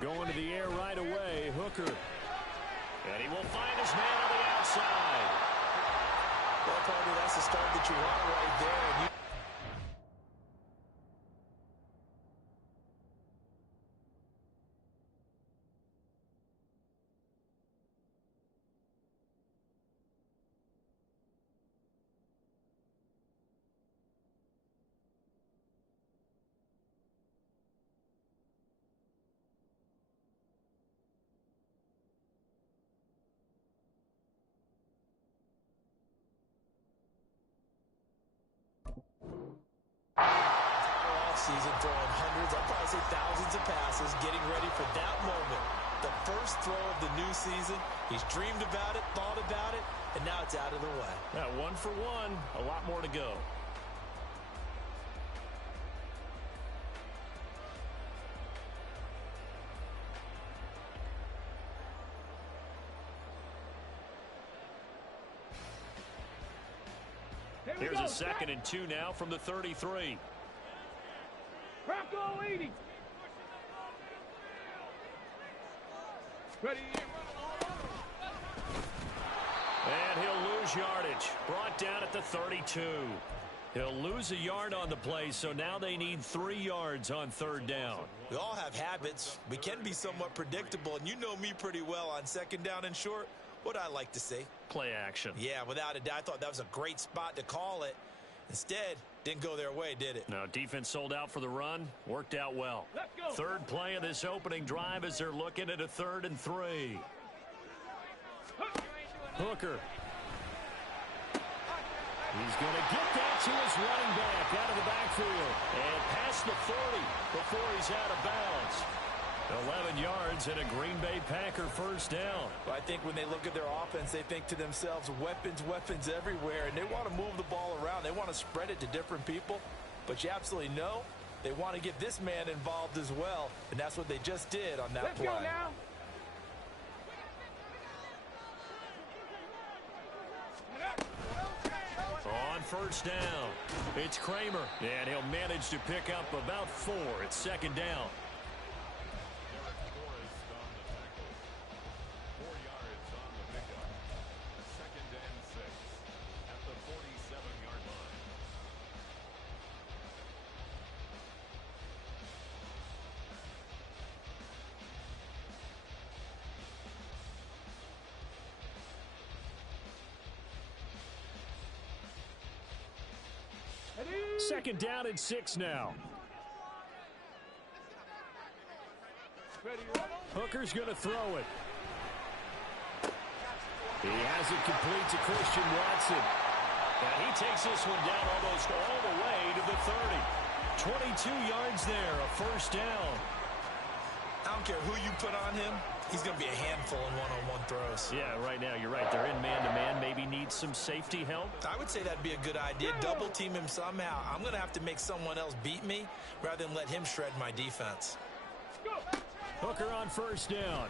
Going to the air right away, Hooker. And he will find his man on the outside. Well, Party, that's the start that you want right there. Season throwing hundreds, I'd probably say thousands of passes, getting ready for that moment. The first throw of the new season. He's dreamed about it, thought about it, and now it's out of the way. Yeah, 1 for 1, a lot more to go. Here's a 2nd and 2 now from the 33. Crack all 80. Ready. And he'll lose yardage. Brought down at the 32. He'll lose a yard on the play, so now they need 3 yards on 3rd down. We all have habits. We can be somewhat predictable, and you know me pretty well on 2nd down and short. What I like to see. Play action. Yeah, without a doubt. I thought that was a great spot to call it. Instead, didn't go their way, did it? No, defense sold out for the run. Worked out well. 3rd play of this opening drive as they're looking at a 3rd and 3. Hooker. He's going to get that to his running back out of the backfield. And past the 40 before he's out of bounds. 11 yards and a Green Bay Packer 1st down. Well, I think when they look at their offense, they think to themselves, weapons, weapons everywhere, and they want to move the ball around. They want to spread it to different people, but you absolutely know they want to get this man involved as well, and that's what they just did on that play. Let's go now. On 1st down, it's Kramer, and he'll manage to pick up about 4. It's 2nd down. Second down and 6 now. Hooker's going to throw it. He has it complete to Christian Watson. And he takes this one down almost all the way to the 30. 22 yards there, a 1st down. I don't care who you put on him. He's going to be a handful in one-on-one throws. Yeah, right now, you're right. They're in man-to-man. Maybe needs some safety help. I would say that'd be a good idea. Double team him somehow. I'm going to have to make someone else beat me rather than let him shred my defense. Hooker on 1st down.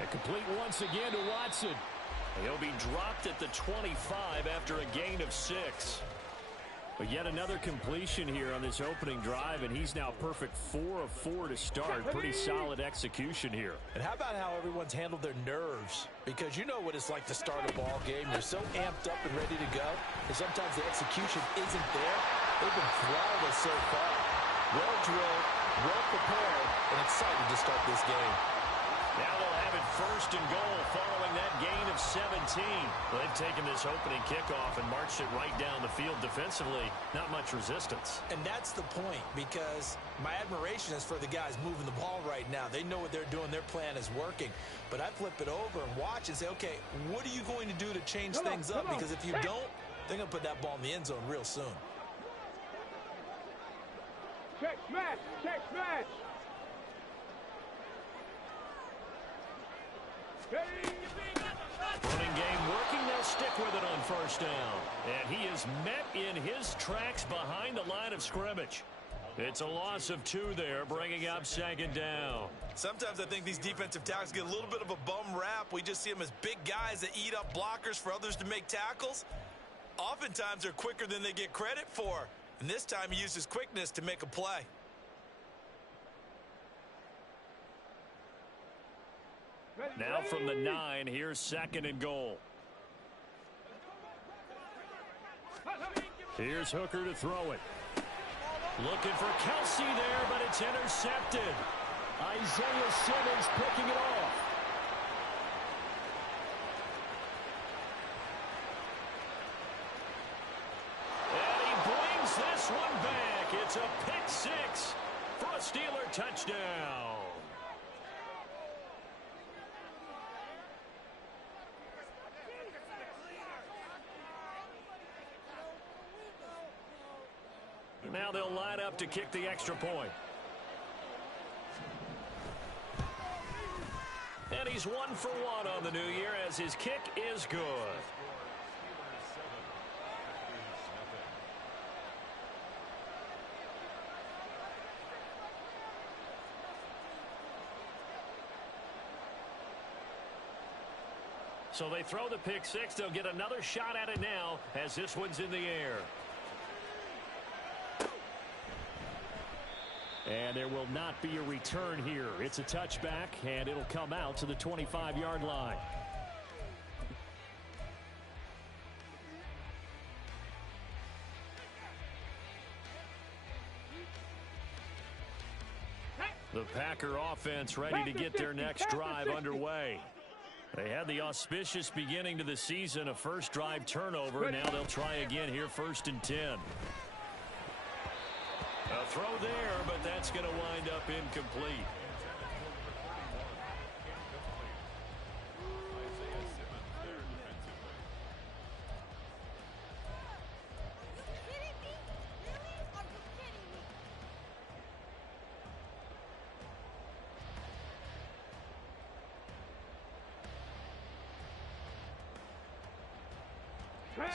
And complete once again to Watson. He'll be dropped at the 25 after a gain of 6. But yet another completion here on this opening drive, and he's now perfect 4 of 4 to start. Pretty solid execution here. And how about how everyone's handled their nerves? Because you know what it's like to start a ball game. You're so amped up and ready to go, and sometimes the execution isn't there. They've been flawless so far. Well drilled, well prepared, and excited to start this game. Now they'll have it 1st and goal following that gain of 17. Well, they've taken this opening kickoff and marched it right down the field defensively. Not much resistance. And that's the point, because my admiration is for the guys moving the ball right now. They know what they're doing. Their plan is working. But I flip it over and watch and say, okay, what are you going to do to change things up? Because if you don't, they're going to put that ball in the end zone real soon. Check smash. Check smash. Running game working. They'll stick with it on 1st down. And he is met in his tracks behind the line of scrimmage. It's a loss of 2 there, bringing up 2nd down. Sometimes I think these defensive tackles get a little bit of a bum rap. We just see them as big guys that eat up blockers for others to make tackles. Oftentimes they're quicker than they get credit for. And this time he used his quickness to make a play. Now from the 9, here's 2nd and goal. Here's Hooker to throw it. Looking for Kelsey there, but it's intercepted. Isaiah Simmons picking it off. And he brings this one back. It's a pick 6 for a Steeler touchdown. Now they'll line up to kick the extra point. And he's 1 for 1 on the new year as his kick is good. So they throw the pick 6. They'll get another shot at it now as this one's in the air. And there will not be a return here. It's a touchback, and it'll come out to the 25-yard line. The Packer offense ready to get their next drive underway. They had the auspicious beginning to the season, a first drive turnover. Now they'll try again here, 1st and 10. A throw there, but that's going to wind up incomplete.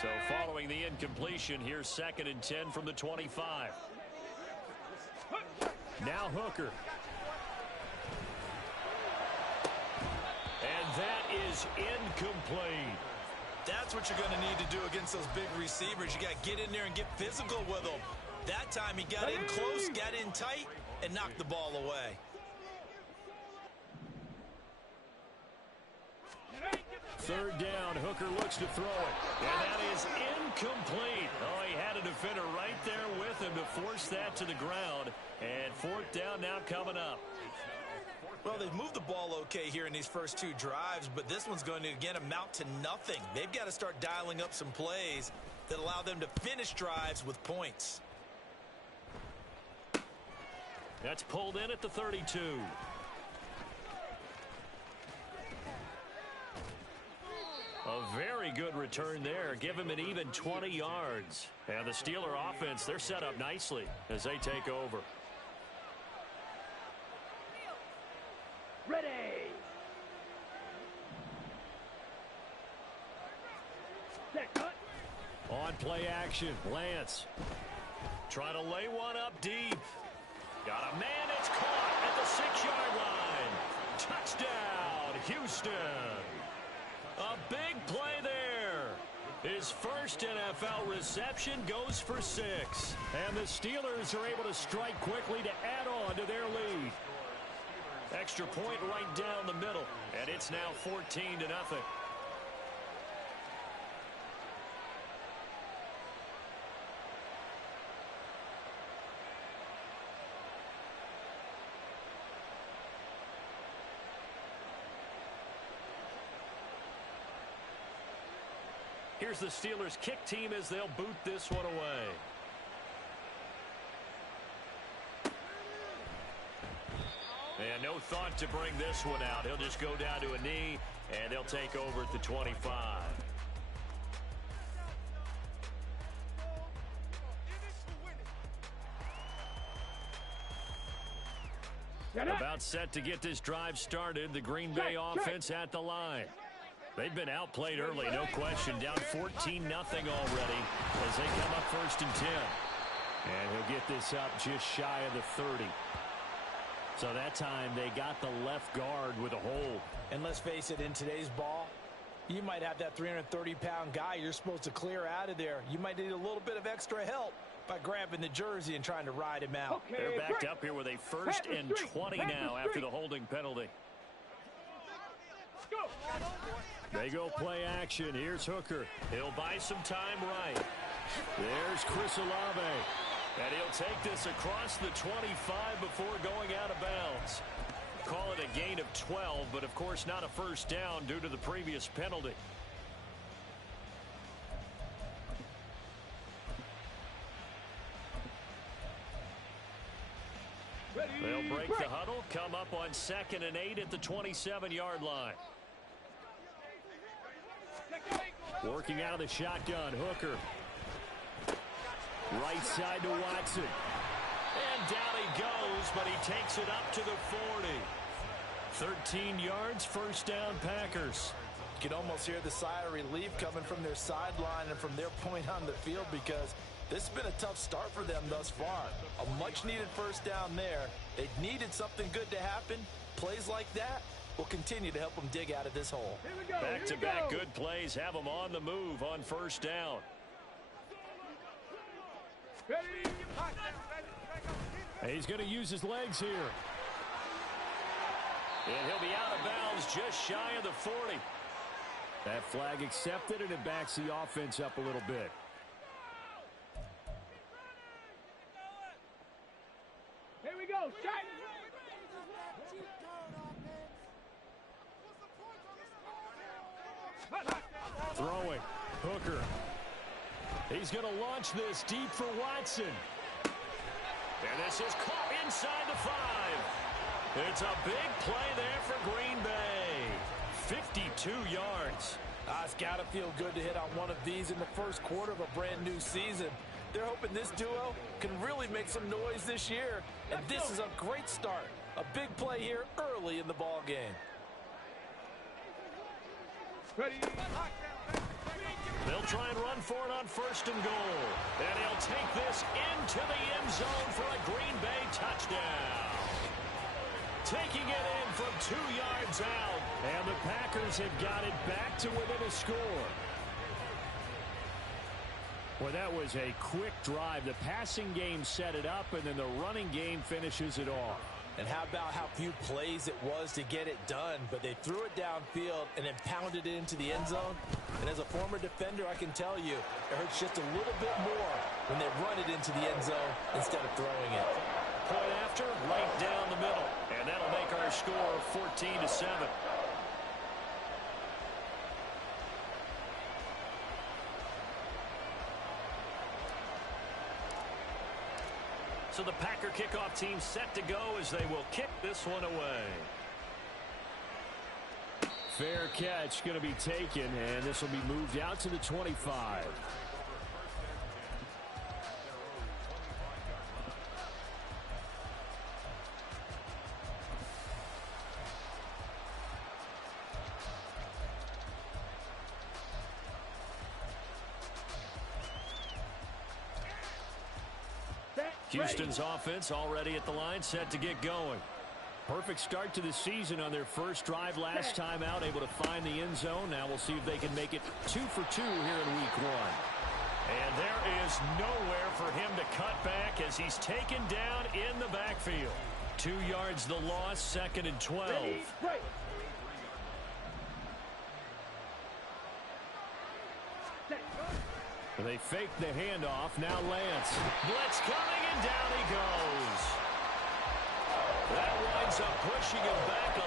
So following the incompletion, here's 2nd and 10 from the 25. Now Hooker. And that is incomplete. That's what you're going to need to do against those big receivers. You got to get in there and get physical with them. That time he got in close, got in tight, and knocked the ball away. Third down, Hooker looks to throw it. And that is incomplete. Oh, he had a defender right there with him to force that to the ground. And 4th down now coming up. Well, they've moved the ball okay here in these first 2 drives, but this one's going to, again, amount to nothing. They've got to start dialing up some plays that allow them to finish drives with points. That's pulled in at the 32. A very good return there. Give him an even 20 yards. And the Steeler offense, they're set up nicely as they take over. Ready. Set, cut. On play action, Lance. Trying to lay one up deep. Got a man, it's caught at the 6-yard line. Touchdown, Houston. A big play there. His first NFL reception goes for 6. And the Steelers are able to strike quickly to add on to their lead. Extra point right down the middle. And it's now 14-0. Here's the Steelers kick team as they'll boot this one away. And no thought to bring this one out. He'll just go down to a knee, and they'll take over at the 25. About set to get this drive started. The Green Bay offense at the line. They've been outplayed early, no question. Down 14-0 already as they come up 1st and 10. And he'll get this up just shy of the 30. So that time they got the left guard with a hold. And let's face it, in today's ball, you might have that 330-pound guy you're supposed to clear out of there. You might need a little bit of extra help by grabbing the jersey and trying to ride him out. Okay, they're backed up here with a 1st and 20 now after the holding penalty. Go. They go play action. Here's Hooker. He'll buy some time right. There's Chris Olave. And he'll take this across the 25 before going out of bounds. Call it a gain of 12, but of course not a first down due to the previous penalty. They'll break the huddle, come up on 2nd and 8 at the 27-yard line. Working out of the shotgun, Hooker. Right side to Watson. And down he goes, but he takes it up to the 40. 13 yards, first down, Packers. You can almost hear the sigh of relief coming from their sideline and from their point on the field, because this has been a tough start for them thus far. A much-needed first down there. They needed something good to happen. Plays like that will continue to help them dig out of this hole. Back-to-back good plays have them on the move on first down. He's going to use his legs here. And he'll be out of bounds just shy of the 40. That flag accepted, and it backs the offense up a little bit. Here we go. Shot. Throwing. Hooker. He's going to launch this deep for Watson. And this is caught inside the 5. It's a big play there for Green Bay. 52 yards. It's got to feel good to hit on one of these in the first quarter of a brand new season. They're hoping this duo can really make some noise this year. And this is a great start. A big play here early in the ball game. Ready. They'll try and run for it on 1st and goal. And he'll take this into the end zone for a Green Bay touchdown. Taking it in from 2 yards out. And the Packers have got it back to within a score. Well, that was a quick drive. The passing game set it up, and then the running game finishes it off. And how about how few plays it was to get it done, but they threw it downfield and then pounded it into the end zone. And as a former defender, I can tell you, it hurts just a little bit more when they run it into the end zone instead of throwing it. Point after, right down the middle. And that'll make our score 14-7. So the Packer kickoff team set to go as they will kick this one away. Fair catch going to be taken, and this will be moved out to the 25. Houston's offense already at the line, set to get going. Perfect start to the season on their first drive last time out, able to find the end zone. Now we'll see if they can make it 2 for 2 here in week 1. And there is nowhere for him to cut back as he's taken down in the backfield. 2 yards the loss, 2nd and 12. They fake the handoff. Now Lance. Blitz coming, and down he goes. That winds up pushing him back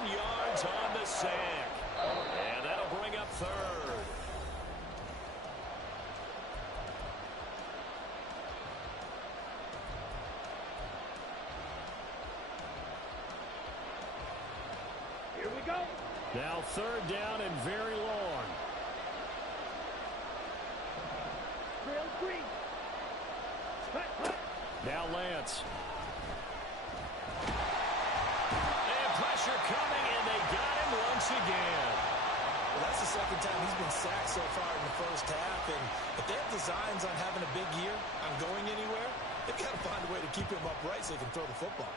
11 yards on the sack. And that'll bring up 3rd. Here we go. Now 3rd down and very long. Green. Now Lance. And pressure coming, and they got him once again. Well, that's the second time he's been sacked so far in the first half. And if they have designs on having a big year, on going anywhere, they've got to find a way to keep him upright so he can throw the football.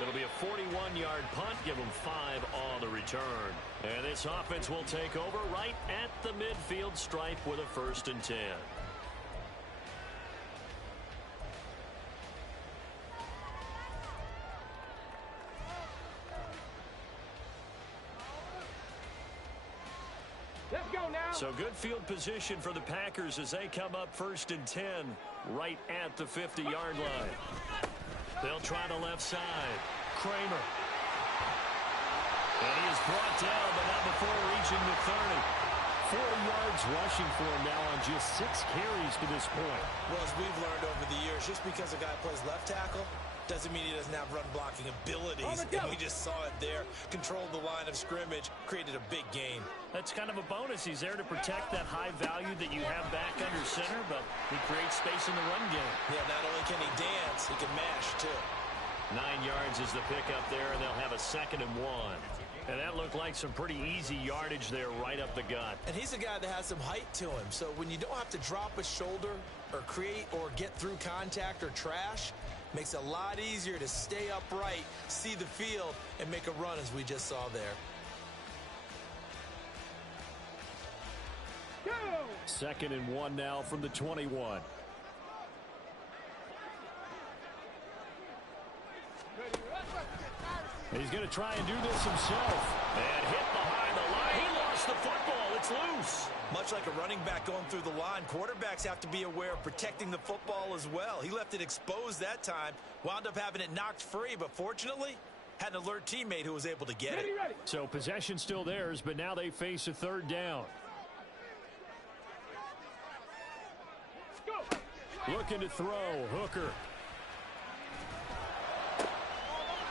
It'll be a 41-yard punt. Give them 5 on the return. And this offense will take over right at the midfield stripe with a 1st and 10. Let's go now. So good field position for the Packers as they come up 1st and 10 right at the 50-yard line. They'll try the left side. Kramer. And he is brought down, but not before reaching the 30. 4 yards rushing for him now on just 6 carries to this point. Well, as we've learned over the years, just because a guy plays left tackle doesn't mean he doesn't have run-blocking abilities. And we just saw it there. Controlled the line of scrimmage, created a big gain. That's kind of a bonus. He's there to protect that high value that you have back under center, but he creates space in the run game. Yeah, not only can he dance, he can mash, too. 9 yards is the pickup there, and they'll have a 2nd and 1. And that looked like some pretty easy yardage there right up the gut. And he's a guy that has some height to him, so when you don't have to drop a shoulder or create or get through contact or trash, makes it a lot easier to stay upright, see the field, and make a run as we just saw there. Go. 2nd and 1 now from the 21. He's going to try and do this himself. And hit behind the line. He lost the football. It's loose. Much like a running back going through the line, quarterbacks have to be aware of protecting the football as well. He left it exposed that time, wound up having it knocked free, but fortunately, had an alert teammate who was able to get it. Ready. So possession still theirs, but now they face a 3rd down. Go. Looking to throw. Hooker.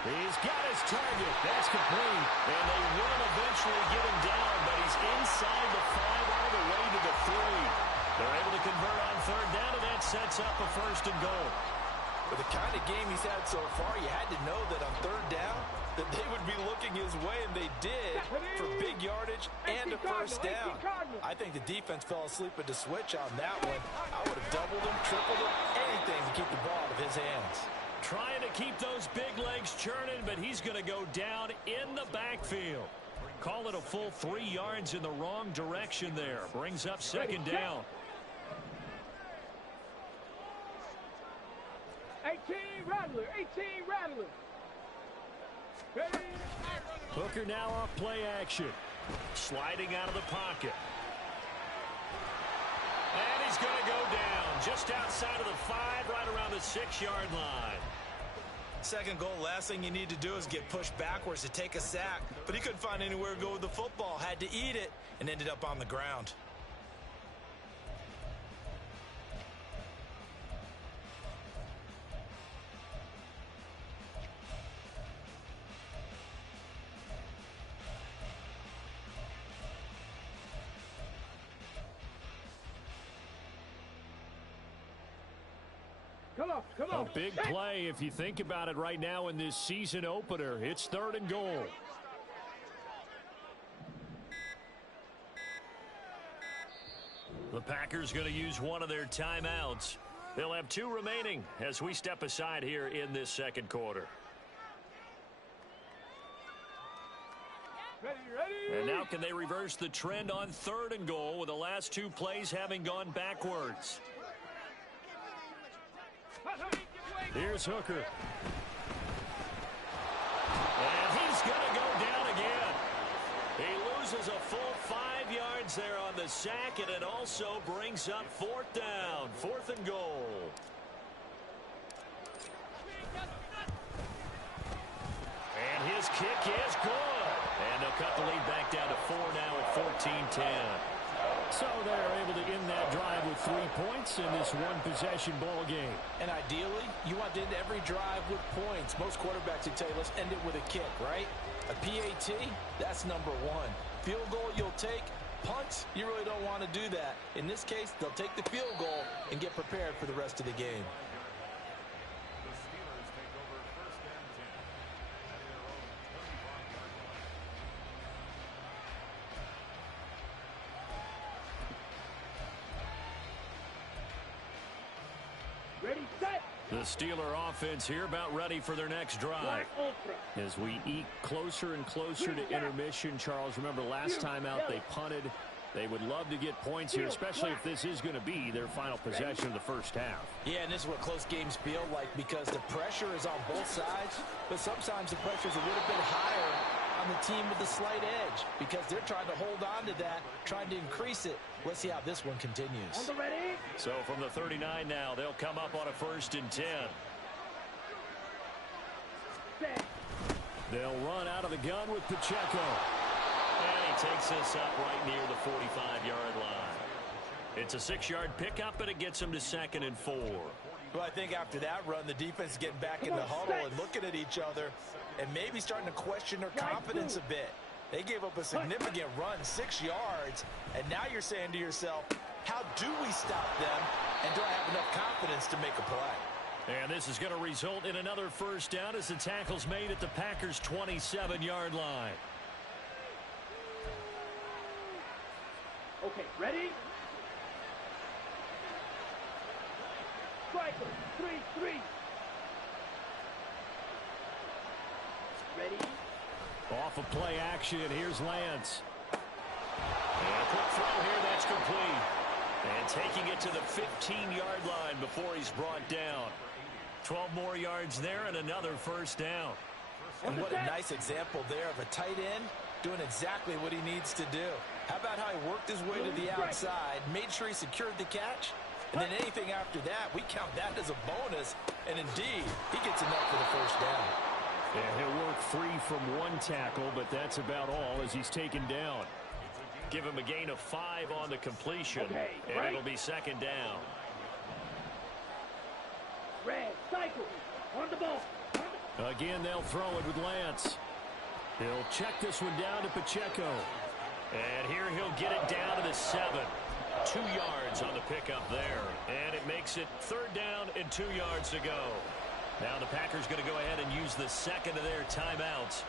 He's got his target. That's complete. And they will eventually get him down, but he's inside the 5 all the way to the 3. They're able to convert on 3rd down, and that sets up a 1st and goal. With the kind of game he's had so far, you had to know that on 3rd down, that they would be looking his way, and they did, for big yardage and a 1st down. I think the defense fell asleep at the switch on that one. I would have doubled him, tripled him, anything to keep the ball out of his hands. Trying to keep those big legs churning, but he's going to go down in the backfield. Call it a full 3 yards in the wrong direction there. Brings up 2nd down. 18 Rattler. 18 Rattler. Ready. Hooker now off play action. Sliding out of the pocket. And he's going to go down just outside of the 5, right around the 6-yard line. 2nd goal, last thing you need to do is get pushed backwards to take a sack. But he couldn't find anywhere to go with the football. Had to eat it and ended up on the ground. Come on. A big play if you think about it right now in this season opener. It's 3rd and goal. The Packers going to use one of their timeouts. They'll have 2 remaining as we step aside here in this 2nd quarter. Ready. And now can they reverse the trend on 3rd and goal with the last 2 plays having gone backwards? Here's Hooker. And he's going to go down again. He loses a full 5 yards there on the sack, and it also brings up 4th down. 4th and goal. And his kick is good. And they'll cut the lead back down to 4 now at 14-10. So they're able to end that drive with 3 points in this one-possession ball game. And ideally, you want to end every drive with points. Most quarterbacks would tell you, let's end it with a kick, right? A PAT, that's number 1. Field goal you'll take. Punts, you really don't want to do that. In this case, they'll take the field goal and get prepared for the rest of the game. The Steelers take over 1st and 10. Ready, set. The Steeler offense here about ready for their next drive. As we eke closer and closer to intermission, Charles, remember last time out they punted. They would love to get points here, especially if this is going to be their final possession of the first half. Yeah, and this is what close games feel like because the pressure is on both sides, but sometimes the pressure is a little bit higher on the team with the slight edge because they're trying to hold on to that, trying to increase it. Let's see how this one continues. On the ready. So from the 39 now, they'll come up on a 1st and 10. Set. They'll run out of the gun with Pacheco. And he takes this up right near the 45-yard line. It's a 6-yard pickup, and it gets him to 2nd and 4. Well, I think after that run, the defense is getting back in the huddle and looking at each other and maybe starting to question their confidence a bit. They gave up a significant run, 6 yards, and now you're saying to yourself, how do we stop them, and do I have enough confidence to make a play? And this is going to result in another 1st down as the tackle's made at the Packers' 27-yard line. Okay, ready? Striker, 3-3. Ready? Off of play action, here's Lance. And a quick throw here, that's complete. And taking it to the 15-yard line before he's brought down. 12 more yards there and another 1st down. And what a nice example there of a tight end doing exactly what he needs to do. How about how he worked his way to the outside, made sure he secured the catch, and then anything after that, we count that as a bonus, and indeed, he gets enough for the 1st down. And he'll work free from one tackle, but that's about all as he's taken down. Give him a gain of 5 on the completion, and it'll be 2nd down. Red, cycle, on the ball. Again, they'll throw it with Lance. He'll check this one down to Pacheco. And here he'll get it down to the 7. 2 yards on the pickup there. And it makes it 3rd down and 2 yards to go. Now the Packers going to go ahead and use the 2nd of their timeouts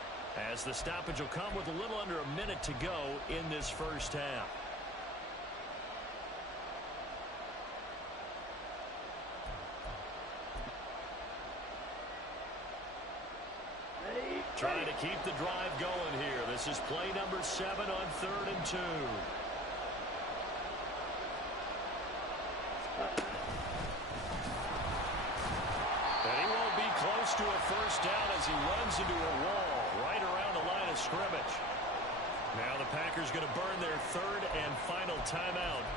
as the stoppage will come with a little under a minute to go in this 1st half. Ready? Trying to keep the drive going here. This is play number 7 on 3rd and 2. And he won't be close to a 1st down as he runs into a wall right around the line of scrimmage. Now the Packers going to burn their 3rd and final timeout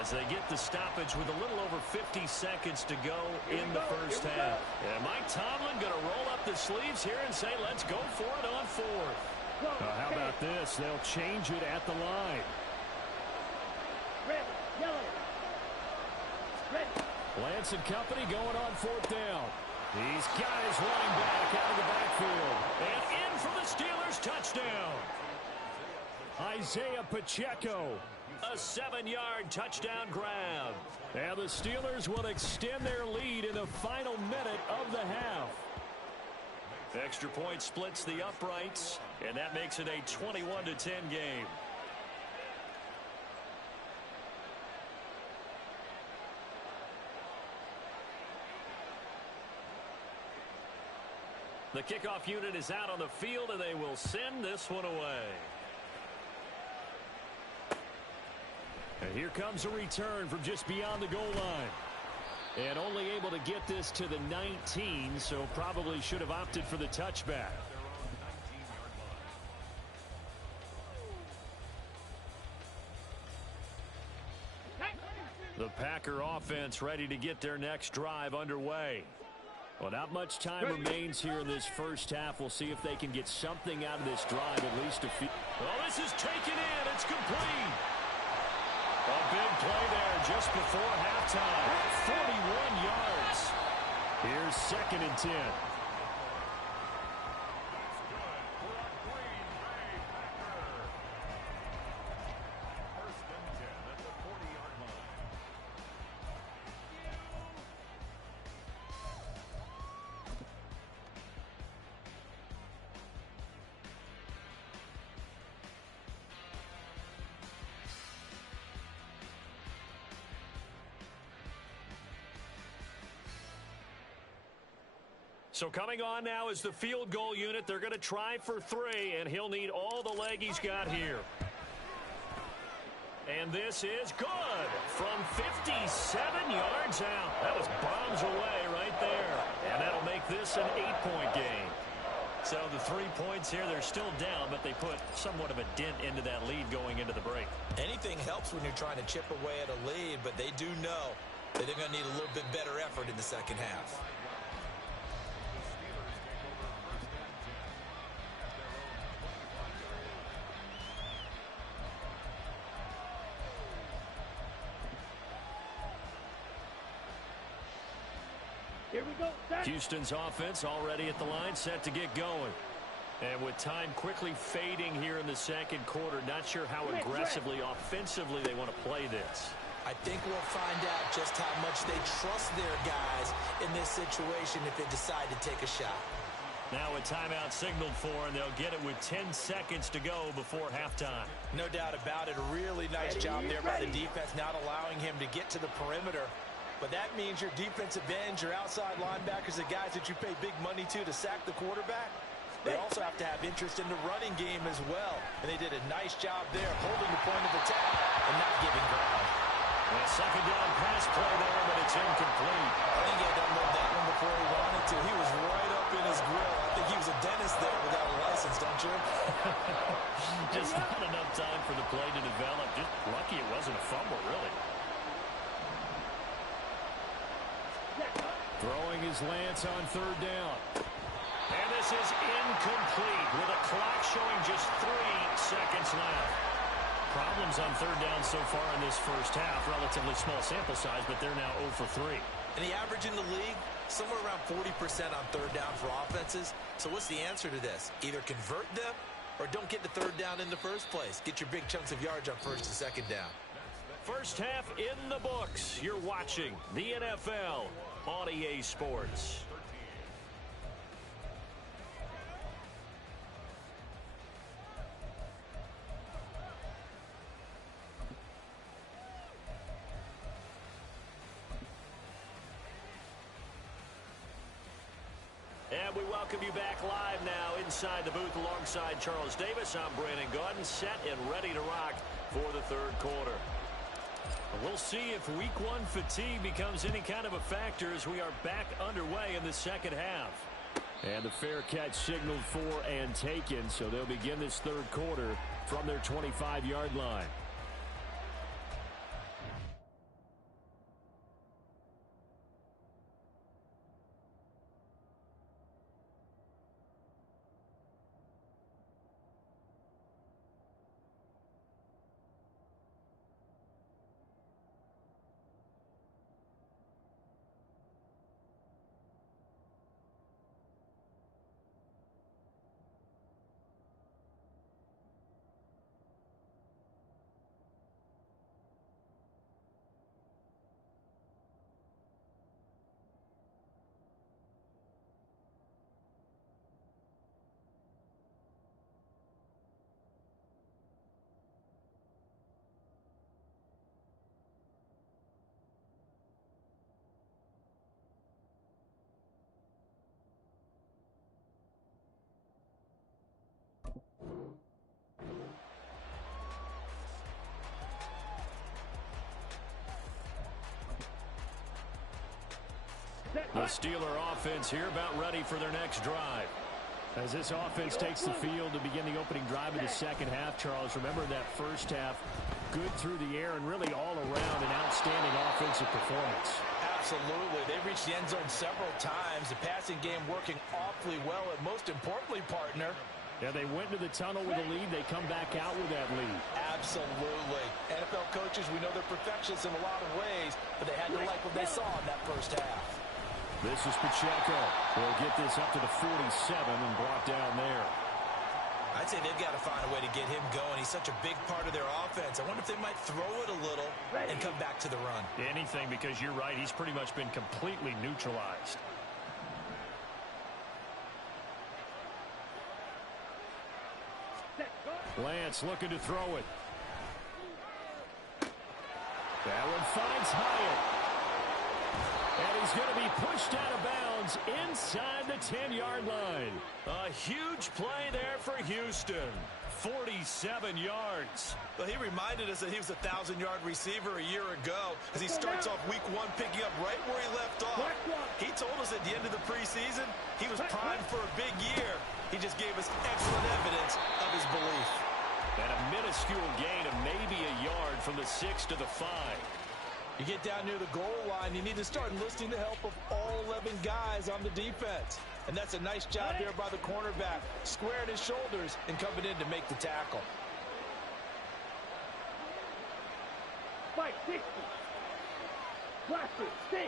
as they get the stoppage with a little over 50 seconds to go in the 1st half. And Mike Tomlin going to roll up the sleeves here and say, let's go for it on 4th. How about this? They'll change it at the line. Red, yellow. Red. Lance and company going on 4th down. These guys running back out of the backfield. And in for the Steelers touchdown. Isaiah Pacheco. A 7-yard touchdown grab. And the Steelers will extend their lead in the final minute of the half. Extra point splits the uprights, and that makes it a 21-10 game. The kickoff unit is out on the field, and they will send this one away. And here comes a return from just beyond the goal line. And only able to get this to the 19, so probably should have opted for the touchback. The Packer offense ready to get their next drive underway. Well, not much time remains here in this 1st half. We'll see if they can get something out of this drive, at least a few. Well, this is taken in. It's complete. A big play there just before halftime. 41 yards. Here's 2nd and 10. So coming on now is the field goal unit. They're going to try for 3, and he'll need all the leg he's got here. And this is good from 57 yards out. That was bombs away right there. And that'll make this an 8-point game. So the 3 points here, they're still down, but they put somewhat of a dent into that lead going into the break. Anything helps when you're trying to chip away at a lead, but they do know that they're going to need a little bit better effort in the second half. Here we go. Set. Houston's offense already at the line, set to get going. And with time quickly fading here in the second quarter, not sure how aggressively, offensively they want to play this. I think we'll find out just how much they trust their guys in this situation if they decide to take a shot. Now a timeout signaled for, and they'll get it with 10 seconds to go before halftime. No doubt about it. A really nice job there by the defense, not allowing him to get to the perimeter. But that means your defensive ends, your outside linebackers, the guys that you pay big money to sack the quarterback, they also have to have interest in the running game as well. And they did a nice job there holding the point of attack and not giving ground. And a second down pass play there, but it's incomplete. I think he had unloaded that one before he wanted to. He was right up in his grill. I think he was a dentist there without a license, don't you? Just not enough time for the play to develop. Just lucky it wasn't a fumble, really. Throwing his Lance on third down. And this is incomplete with a clock showing just 3 seconds left. Problems on third down so far in this first half. Relatively small sample size, but they're now 0 for 3. And the average in the league, somewhere around 40% on third down for offenses. So what's the answer to this? Either convert them or don't get the third down in the first place. Get your big chunks of yards on first and second down. First half in the books. You're watching the NFL on EA Sports. And we welcome you back live now inside the booth alongside Charles Davis. I'm Brandon Gaudin, set and ready to rock for the third quarter. We'll see if week 1 fatigue becomes any kind of a factor as we are back underway in the second half. And the fair catch signaled for and taken, so they'll begin this third quarter from their 25-yard line. The Steeler offense here about ready for their next drive. As this offense takes the field to begin the opening drive of the second half, Charles, remember that first half, good through the air and really all around an outstanding offensive performance. Absolutely. They reached the end zone several times. The passing game working awfully well, and most importantly, partner, yeah, they went to the tunnel with a lead. They come back out with that lead. Absolutely. NFL coaches, we know they're perfectionists in a lot of ways, but they had to like what they saw in that first half. This is Pacheco. They'll get this up to the 47 and brought down there. I'd say they've got to find a way to get him going. He's such a big part of their offense. I wonder if they might throw it a little and come back to the run. Anything, because you're right. He's pretty much been completely neutralized. Lance looking to throw it. That one finds Hyatt. And he He's going to be pushed out of bounds inside the 10-yard line. A huge play there for Houston. 47 yards. Well, he reminded us that he was a 1,000-yard receiver a year ago as he starts off week 1 picking up right where he left off. He told us at the end of the preseason he was primed for a big year. He just gave us excellent evidence of his belief. And a minuscule gain of maybe a yard from the 6 to the 5. You get down near the goal line, you need to start enlisting the help of all 11 guys on the defense. And that's a nice job there by the cornerback, squaring his shoulders and coming in to make the tackle. Fight 60. Classic 6.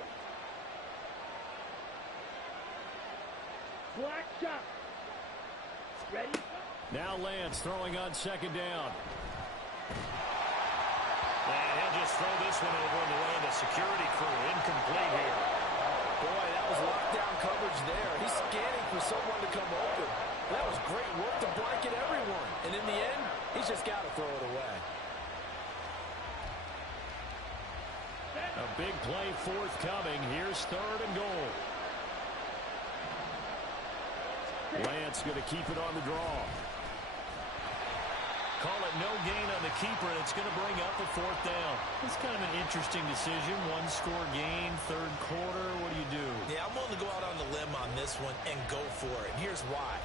Black shot. Ready? Now Lance throwing on second down. And he'll just throw this one over in the way of the security crew. Incomplete here. Boy, that was lockdown coverage there. He's scanning for someone to come open. That was great work to blanket everyone. And in the end, he's just got to throw it away. A big play forthcoming. Here's 3rd and goal. Lance going to keep it on the draw. Call it no gain on the keeper, and it's going to bring up a 4th down. It's kind of an interesting decision. 1-score game, 3rd quarter. What do you do? Yeah, I'm willing to go out on the limb on this one and go for it. Here's why.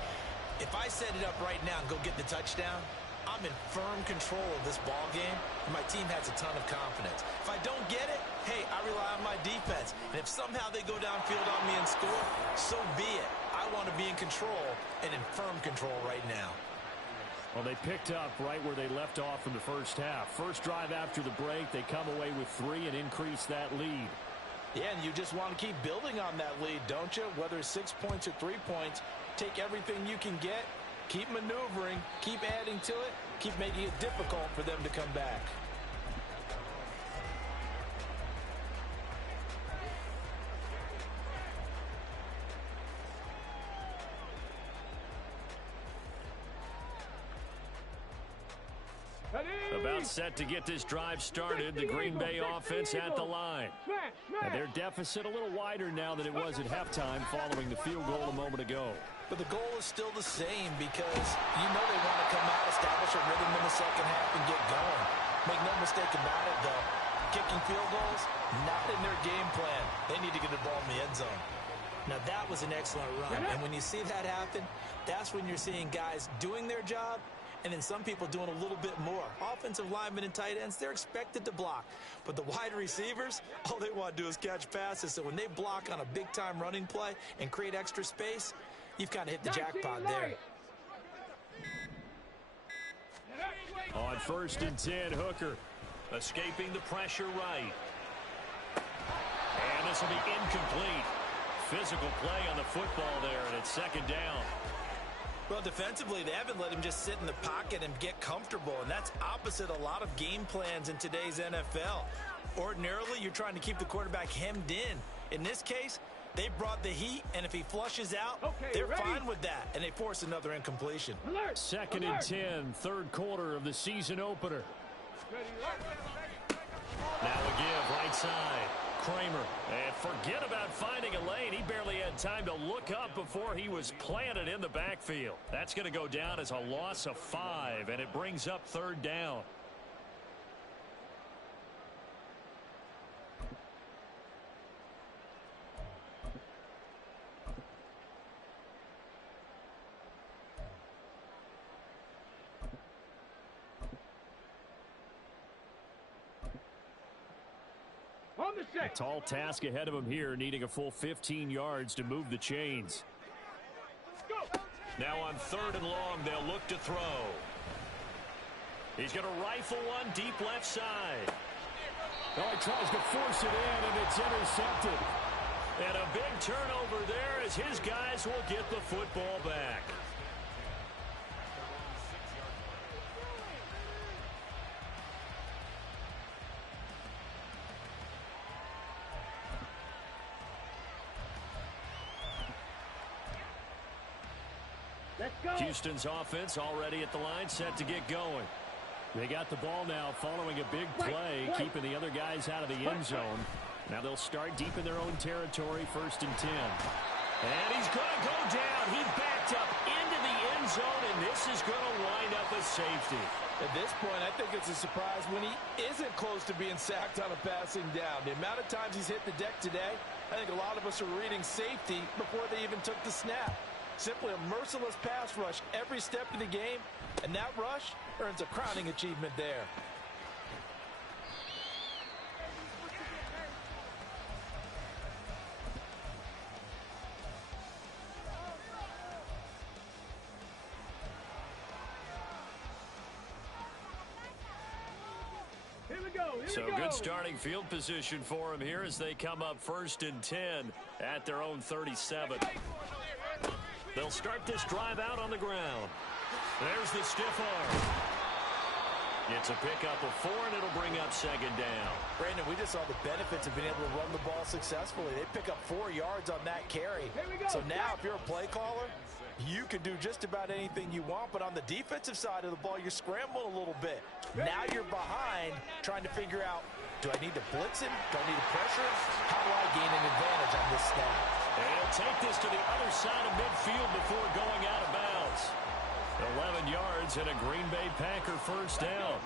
If I set it up right now and go get the touchdown, I'm in firm control of this ball game, and my team has a ton of confidence. If I don't get it, hey, I rely on my defense. And if somehow they go downfield on me and score, so be it. I want to be in control and in firm control right now. Well, they picked up right where they left off in the first half. First drive after the break, they come away with 3 and increase that lead. Yeah, and you just want to keep building on that lead, don't you? Whether it's 6 points or 3 points, take everything you can get, keep maneuvering, keep adding to it, keep making it difficult for them to come back. About set to get this drive started. The Green Bay offense at the line. And their deficit a little wider now than it was at halftime following the field goal a moment ago. But the goal is still the same because you know they want to come out, establish a rhythm in the second half, and get going. Make no mistake about it, though. Kicking field goals, not in their game plan. They need to get the ball in the end zone. Now, that was an excellent run. And when you see that happen, that's when you're seeing guys doing their job, and then some people doing a little bit more. Offensive linemen and tight ends, they're expected to block. But the wide receivers, all they want to do is catch passes. So when they block on a big-time running play and create extra space, you've kind of hit the jackpot there. On 1st and 10, Hooker escaping the pressure right. And this will be incomplete. Physical play on the football there, and it's 2nd down. Well, defensively, they haven't let him just sit in the pocket and get comfortable, and that's opposite a lot of game plans in today's NFL. Ordinarily, you're trying to keep the quarterback hemmed in. In this case, they brought the heat, and if he flushes out, they're fine with that, and they force another incompletion. 2nd and 10, 3rd quarter of the season opener. Now a give, right side. Kramer, and forget about finding a lane. He barely had time to look up before he was planted in the backfield. That's going to go down as a loss of 5, and it brings up 3rd down. A tall task ahead of him here, needing a full 15 yards to move the chains. Now on 3rd and long, they'll look to throw. He's going to rifle one deep left side. Oh, he tries to force it in, and it's intercepted. And a big turnover there as his guys will get the football back. Houston's offense already at the line, set to get going. They got the ball now following a big play, keeping the other guys out of the end zone. Now they'll start deep in their own territory, 1st and 10. And he's going to go down. He backed up into the end zone, and this is going to wind up a safety. At this point, I think it's a surprise when he isn't close to being sacked on a passing down. The amount of times he's hit the deck today, I think a lot of us are reading safety before they even took the snap. Simply a merciless pass rush every step of the game, and that rush earns a crowning achievement there. So good starting field position for him here as they come up 1st and 10 at their own 37. They'll start this drive out on the ground. There's the stiff arm. It's a pickup of 4, and it'll bring up 2nd down. Brandon, we just saw the benefits of being able to run the ball successfully. They pick up 4 yards on that carry. So now if you're a play caller, you can do just about anything you want, but on the defensive side of the ball, you're scrambling a little bit. Now you're behind trying to figure out, do I need to blitz him? Do I need to pressure him? How do I gain an advantage on this snap? And he'll take this to the other side of midfield before going out of bounds. 11 yards and a Green Bay Packer 1st down.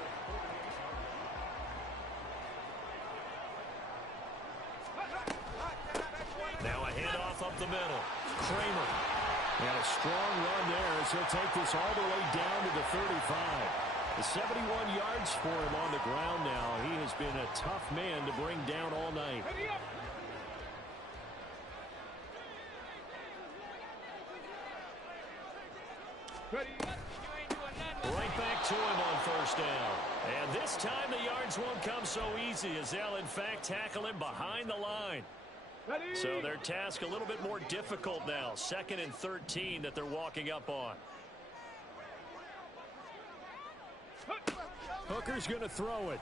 Now a handoff up the middle. Kramer. And a strong run there as he'll take this all the way down to the 35. The 71 yards for him on the ground now. He has been a tough man to bring down all night. Right back to him on 1st down. And this time the yards won't come so easy as they'll in fact tackle him behind the line. So their task a little bit more difficult now. 2nd and 13 that they're walking up on. Hooker's going to throw it.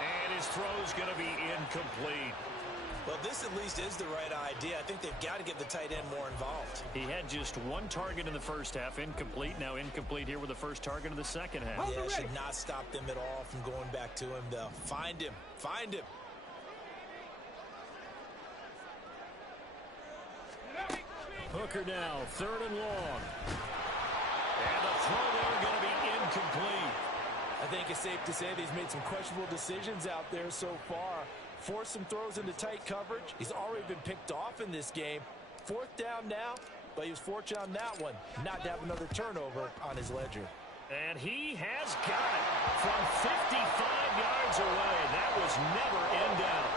And his throw's going to be incomplete. Well, this at least is the right idea. I think they've got to get the tight end more involved. He had just 1 target in the 1st half. Incomplete. Now incomplete here with the 1st target of the 2nd half. Yeah, should not stop them at all from going back to him, though. Find him. Find him. Hooker now, 3rd and long. And the throw there going to be incomplete. I think it's safe to say that he's made some questionable decisions out there so far. Forced some throws into tight coverage. He's already been picked off in this game. 4th down now, but he was fortunate on that one not to have another turnover on his ledger. And he has got it from 55 yards away. That was never in doubt.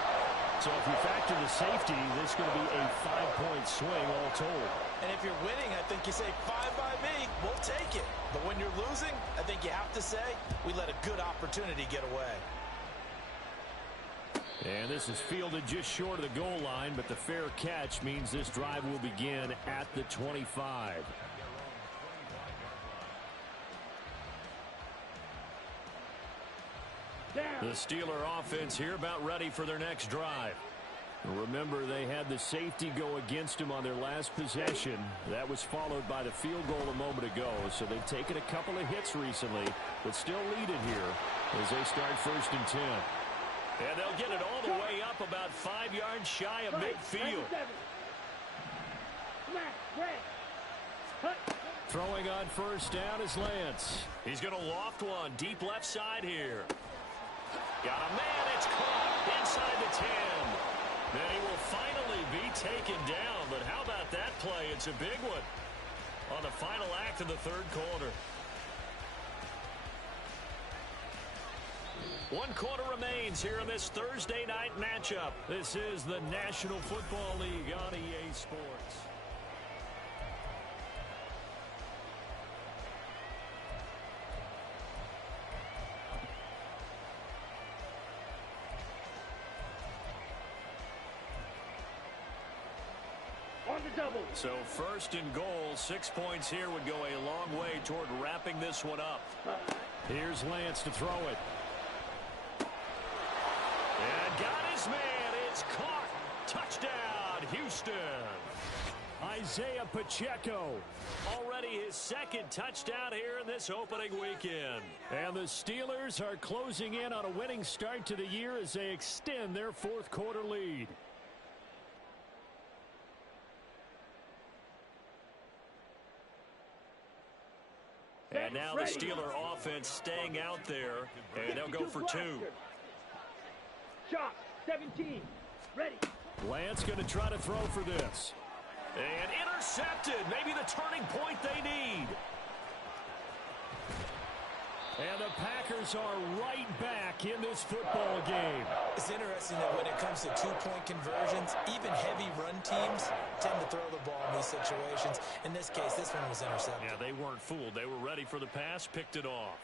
So if you factor the safety, this is going to be a 5-point swing all told. And if you're winning, I think you say, fine by me, we'll take it. But when you're losing, I think you have to say, we let a good opportunity get away. And this is fielded just short of the goal line, but the fair catch means this drive will begin at the 25. The Steeler offense here about ready for their next drive. Remember, they had the safety go against him on their last possession. That was followed by the field goal a moment ago, so they've taken a couple of hits recently, but still lead it here as they start 1st and 10. And they'll get it all the way up about 5 yards shy of midfield. Throwing on 1st down is Lance. He's going to loft one deep left side here. Got a man, it's caught inside the 10. Then he will finally be taken down, but how about that play? It's a big one on the final act of the 3rd quarter. 1 quarter remains here in this Thursday night matchup. This is the National Football League on EA Sports. So 1st and goal, 6 points here would go a long way toward wrapping this one up. Here's Lance to throw it. And got his man. It's caught. Touchdown, Houston. Isaiah Pacheco. Already his second touchdown here in this opening weekend. And the Steelers are closing in on a winning start to the year as they extend their fourth quarter lead. And now the Steeler offense staying out there, and they'll go for two. Shot, 17, ready. Lance going to try to throw for this. And intercepted, maybe the turning point they need. And the Packers are right back in this football game. It's interesting that when it comes to two-point conversions, even heavy run teams tend to throw the ball in these situations. In this case, this one was intercepted. Yeah, they weren't fooled. They were ready for the pass, picked it off.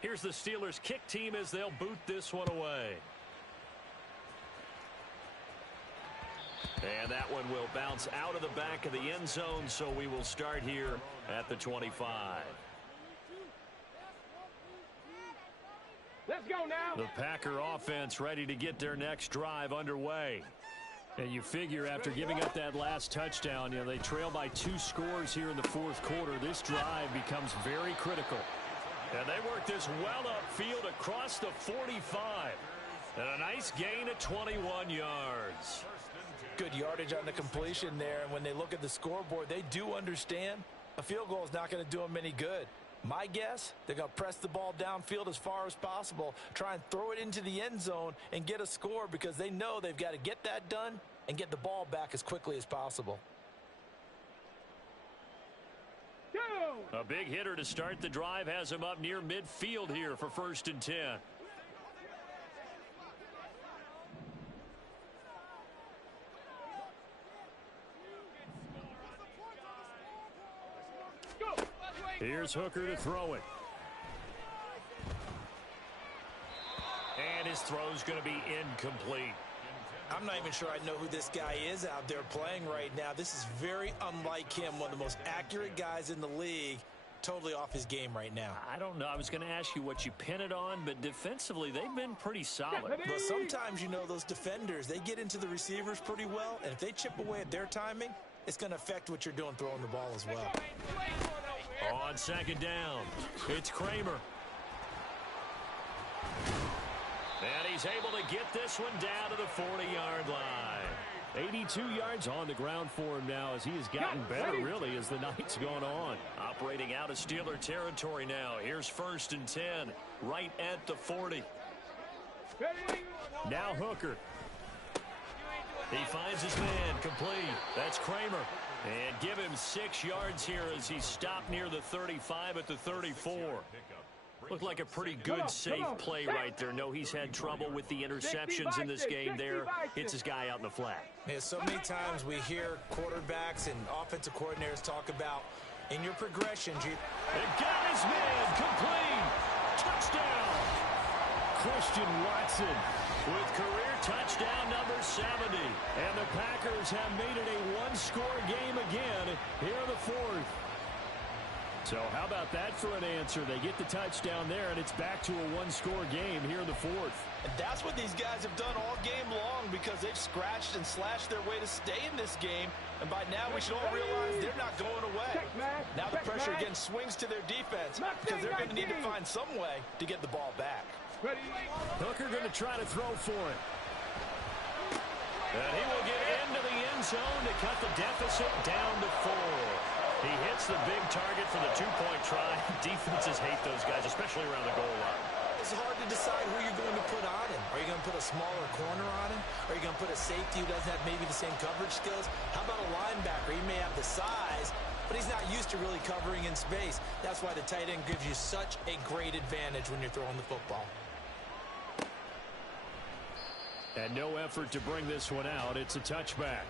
Here's the Steelers' kick team as they'll boot this one away. And that one will bounce out of the back of the end zone, so we will start here at the 25. Let's go now. The Packer offense ready to get their next drive underway. And you figure after giving up that last touchdown, they trail by 2 scores here in the fourth quarter. This drive becomes very critical. And they work this well upfield across the 45. And a nice gain of 21 yards. Good yardage on the completion there, and when they look at the scoreboard, they do understand a field goal is not going to do them any good. My guess, they're going to press the ball downfield as far as possible, try and throw it into the end zone and get a score because they know they've got to get that done and get the ball back as quickly as possible. A big hitter to start the drive has him up near midfield here for 1st and 10. Here's Hooker to throw it. And his throw's going to be incomplete. I'm not even sure I know who this guy is out there playing right now. This is very unlike him, one of the most accurate guys in the league. Totally off his game right now. I don't know. I was going to ask you what you pin it on, but defensively, they've been pretty solid. But sometimes, those defenders, they get into the receivers pretty well, and if they chip away at their timing, it's going to affect what you're doing throwing the ball as well. On 2nd down, it's Kramer. And he's able to get this one down to the 40-yard line. 82 yards on the ground for him now as he has gotten better, really, as the night's gone on. Operating out of Steeler territory now. Here's 1st and 10, right at the 40. Now Hooker. He finds his man, complete. That's Kramer. And give him 6 yards here as he's stopped near the 35 at the 34. Looked like a pretty good, safe play right there. No, he's had trouble with the interceptions in this game there. Hits his guy out in the flat. Yeah, so many times we hear quarterbacks and offensive coordinators talk about in your progressions. And got his man, complete. Touchdown. Christian Watson with career touchdown number 70. And the Packers have made it a one-score game again here in the fourth. So how about that for an answer? They get the touchdown there, and it's back to a one-score game here in the fourth. And that's what these guys have done all game long because they've scratched and slashed their way to stay in this game. And by now we should all realize they're not going away. Now the pressure again swings to their defense because they're going to need to find some way to get the ball back. Hooker going to try to throw for it. And he will get into the end zone to cut the deficit down to 4. He hits the big target for the 2-point try. Defenses hate those guys, especially around the goal line. It's hard to decide who you're going to put on him. Are you going to put a smaller corner on him? Are you going to put a safety who doesn't have maybe the same coverage skills? How about a linebacker? He may have the size, but he's not used to really covering in space. That's why the tight end gives you such a great advantage when you're throwing the football. And no effort to bring this one out. It's a touchback.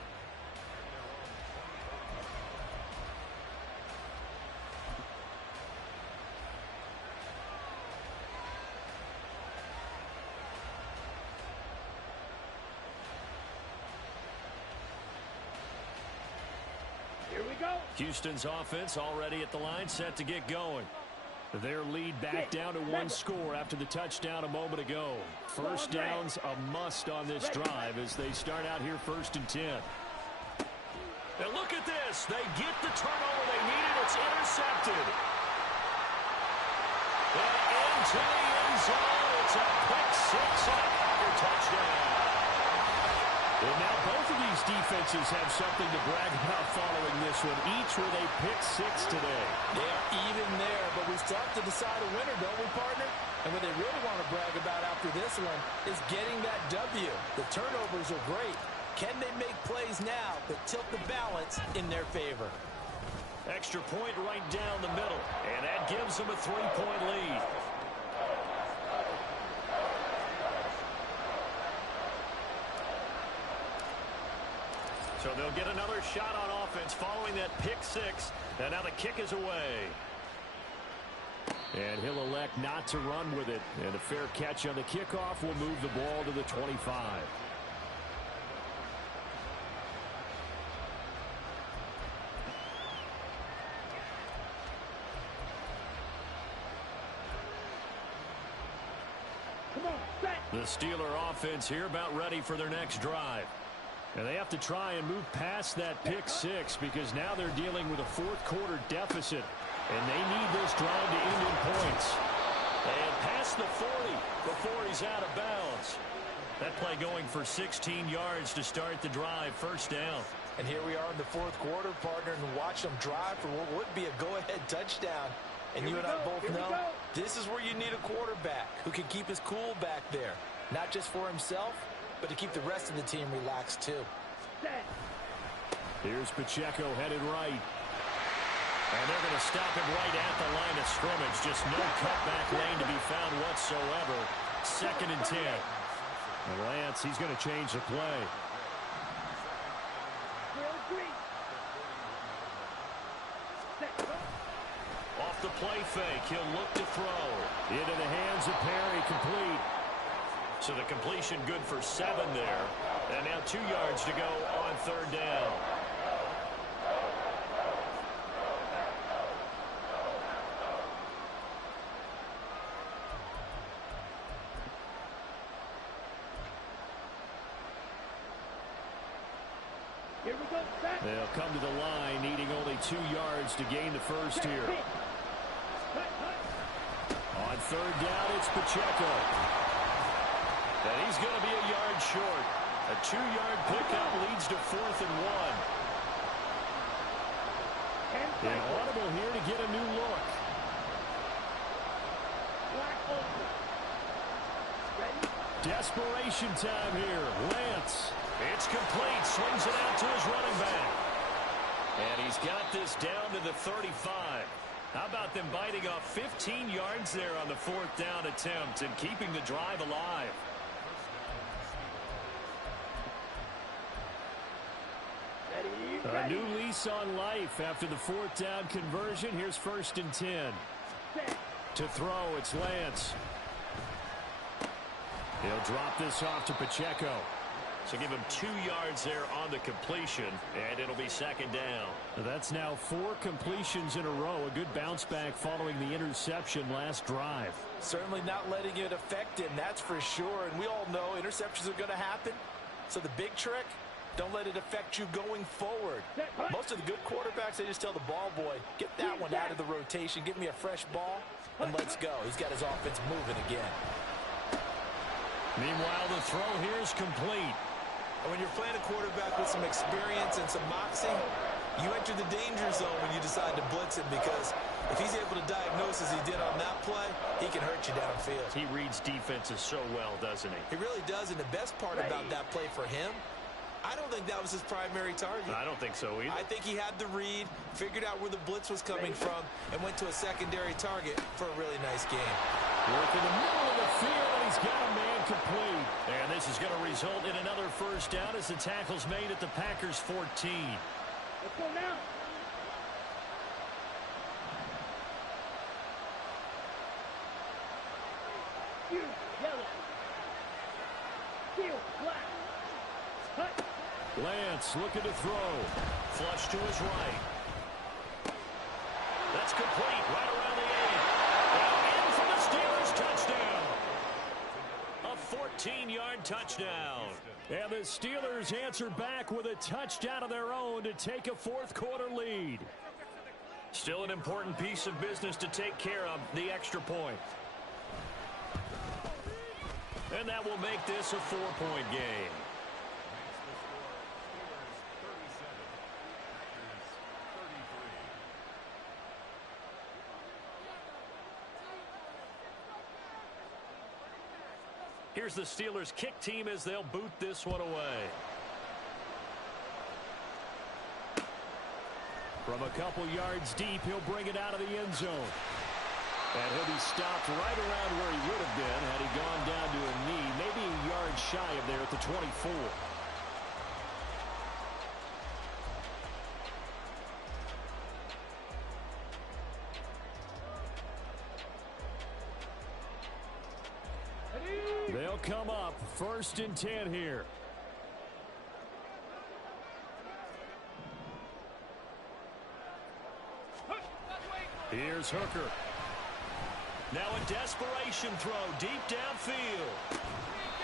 Here we go. Houston's offense already at the line, set to get going. Their lead back down to one score after the touchdown a moment ago. First down's a must on this drive as they start out here 1st and 10. And look at this. They get the turnover they needed. It's intercepted. And into the end zone. It's a pick six and a Packer touchdown. And now both of these defenses have something to brag about following this one. Each with a pick six today. Yeah, even there, but we still have to decide a winner, don't we, partner? And what they really want to brag about after this one is getting that W. The turnovers are great. Can they make plays now that tilt the balance in their favor? Extra point right down the middle, and that gives them a 3-point lead. So they'll get another shot on offense following that pick six. And now the kick is away. And he'll elect not to run with it. And a fair catch on the kickoff will move the ball to the 25. The Steeler offense here about ready for their next drive. And they have to try and move past that pick six because now they're dealing with a fourth-quarter deficit. And they need this drive to end in points. And past the 40 before he's out of bounds. That play going for 16 yards to start the drive, 1st down. And here we are in the 4th quarter, partner, and watch them drive for what would be a go-ahead touchdown. And you and I both know this is where you need a quarterback who can keep his cool back there. Not just for himself, but to keep the rest of the team relaxed, too. Here's Pacheco headed right. And they're going to stop him right at the line of scrimmage. Just no cutback lane to be found whatsoever. 2nd and 10. And Lance, he's going to change the play. Off the play fake, he'll look to throw. Into the hands of Perry, complete. So the completion good for 7 there. And now 2 yards to go on 3rd down. Here we go, set. They'll come to the line, needing only 2 yards to gain the first here. On 3rd down, it's Pacheco. And he's going to be a yard short. A 2-yard pickup leads to 4th and 1. An audible here to get a new look. Desperation time here. Lance. It's complete. Swings it out to his running back. And he's got this down to the 35. How about them biting off 15 yards there on the 4th down attempt and keeping the drive alive? A new lease on life after the 4th down conversion. Here's 1st and 10. To throw, it's Lance. He'll drop this off to Pacheco. So give him 2 yards there on the completion, and it'll be 2nd down. That's now 4 completions in a row. A good bounce back following the interception last drive. Certainly not letting it affect him, that's for sure. And we all know interceptions are going to happen. So the big trick, don't let it affect you going forward. Most of the good quarterbacks, they just tell the ball boy, get that one out of the rotation, give me a fresh ball, and let's go. He's got his offense moving again. Meanwhile, the throw here is complete. And when you're playing a quarterback with some experience and some moxie, you enter the danger zone when you decide to blitz him, because if he's able to diagnose as he did on that play, he can hurt you downfield. He reads defenses so well, doesn't he? He really does, and the best part about that play for him, I don't think that was his primary target. I don't think so either. I think he had the read, figured out where the blitz was coming from, and went to a secondary target for a really nice game. Work in the middle of the field, and he's got a man complete. And this is going to result in another 1st down as the tackle's made at the Packers' 14. Let's go now. Yellow. Steel, black. Cut. Lance looking to throw. Flush to his right. That's complete right around the 8. touchdown. And the Steelers answer back with a touchdown of their own to take a fourth-quarter lead. Still an important piece of business to take care of, the extra point. And that will make this a 4-point game. Here's the Steelers' kick team as they'll boot this one away. From a couple yards deep, he'll bring it out of the end zone. And he'll be stopped right around where he would have been had he gone down to a knee, maybe a yard shy of there at the 24. They'll come up 1st and 10 here. Here's Hooker. Now a desperation throw deep downfield.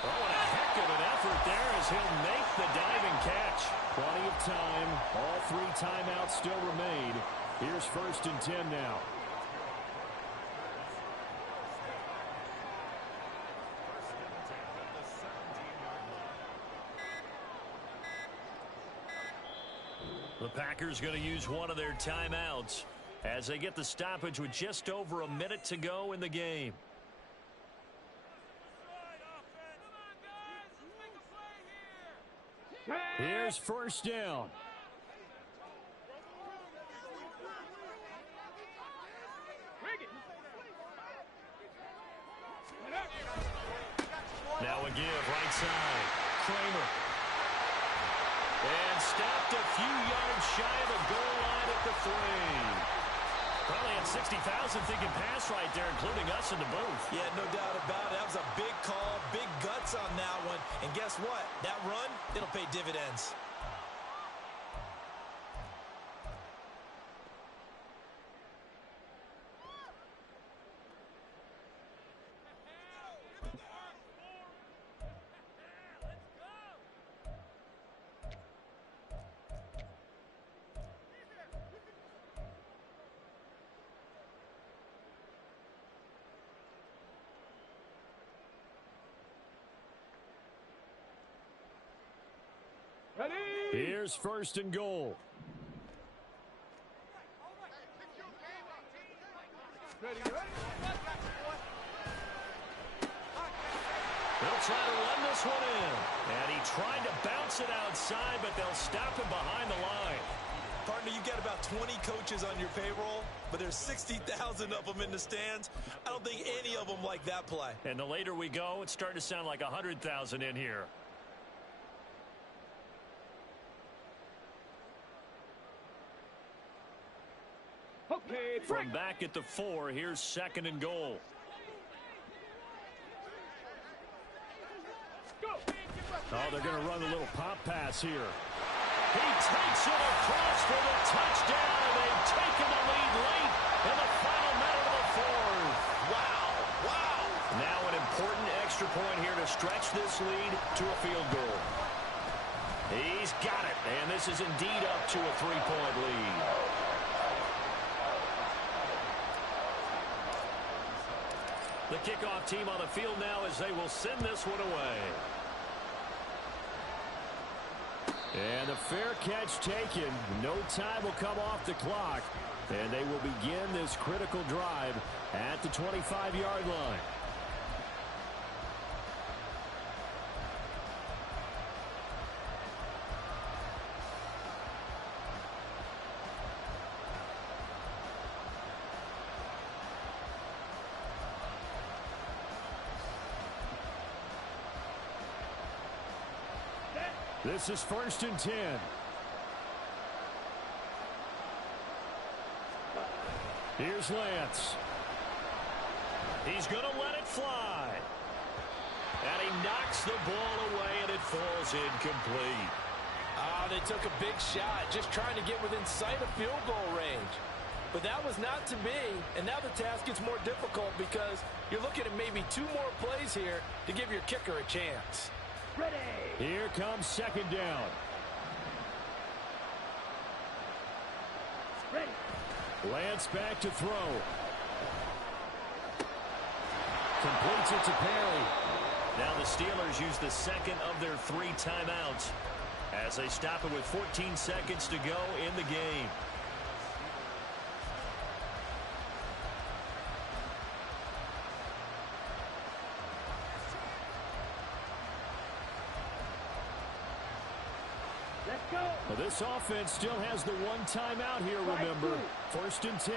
Oh, and a heck of an effort there as he'll make the diving catch. Plenty of time. All 3 timeouts still remain. Here's 1st and 10 now. The Packers going to use one of their timeouts as they get the stoppage with just over a minute to go in the game. Here's 1st down. Now a give right side. Kramer. And stopped a few yards shy of the goal line at the 3. Probably had 60,000 thinking pass right there, including us in the booth. Yeah, no doubt about it. That was a big call, big guts on that one. And guess what? That run, it'll pay dividends. Here's 1st and goal. They'll try to run this one in. And he tried to bounce it outside, but they'll stop him behind the line. Partner, you got about 20 coaches on your payroll, but there's 60,000 of them in the stands. I don't think any of them like that play. And the later we go, it's starting to sound like 100,000 in here. From back at the 4, here's 2nd and goal. Oh, they're going to run a little pop pass here. He takes it across for the touchdown, and they've taken the lead late in the final minute of the 4th. Wow, wow. Now an important extra point here to stretch this lead to a field goal. He's got it, and this is indeed up to a 3-point lead. The kickoff team on the field now as they will send this one away. And a fair catch taken. No time will come off the clock. And they will begin this critical drive at the 25-yard line. This is 1st and 10. Here's Lance. He's going to let it fly. And he knocks the ball away, and it falls incomplete. They took a big shot, just trying to get within sight of field goal range. But that was not to be, and now the task gets more difficult because you're looking at maybe 2 more plays here to give your kicker a chance. Ready. Here comes second down. Ready. Lance back to throw. Completes it to Perry. Now the Steelers use the second of their 3 timeouts as they stop it with 14 seconds to go in the game. Let's go. Well, this offense still has the 1 timeout here, remember. 1st and 10.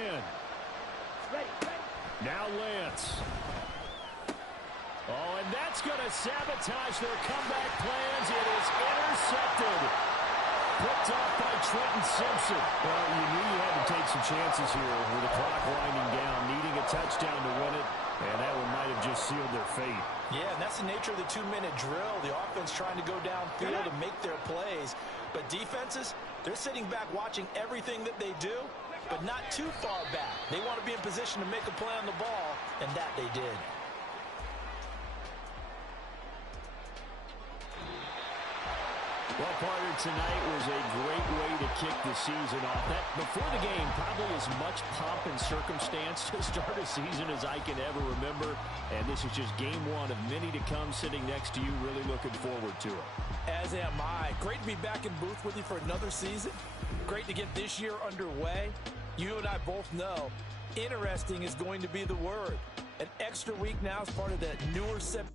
Ready. Ready. Now Lance. Oh, and that's going to sabotage their comeback plans. It is intercepted. Picked off by Trenton Simpson. Well, you knew you had to take some chances here with the clock winding down, needing a touchdown to win it, and that one might have just sealed their fate. Yeah, and that's the nature of the 2-minute drill. The offense trying to go downfield and make their plays. But defenses, they're sitting back watching everything that they do, but not too far back. They want to be in position to make a play on the ball, and that they did. Well, partner, tonight was a great way to kick the season off. That, before the game, probably as much pomp and circumstance to start a season as I can ever remember. And this is just game 1 of many to come sitting next to you. Really looking forward to it. As am I. Great to be back in booth with you for another season. Great to get this year underway. You and I both know interesting is going to be the word. An extra week now as part of that newer set.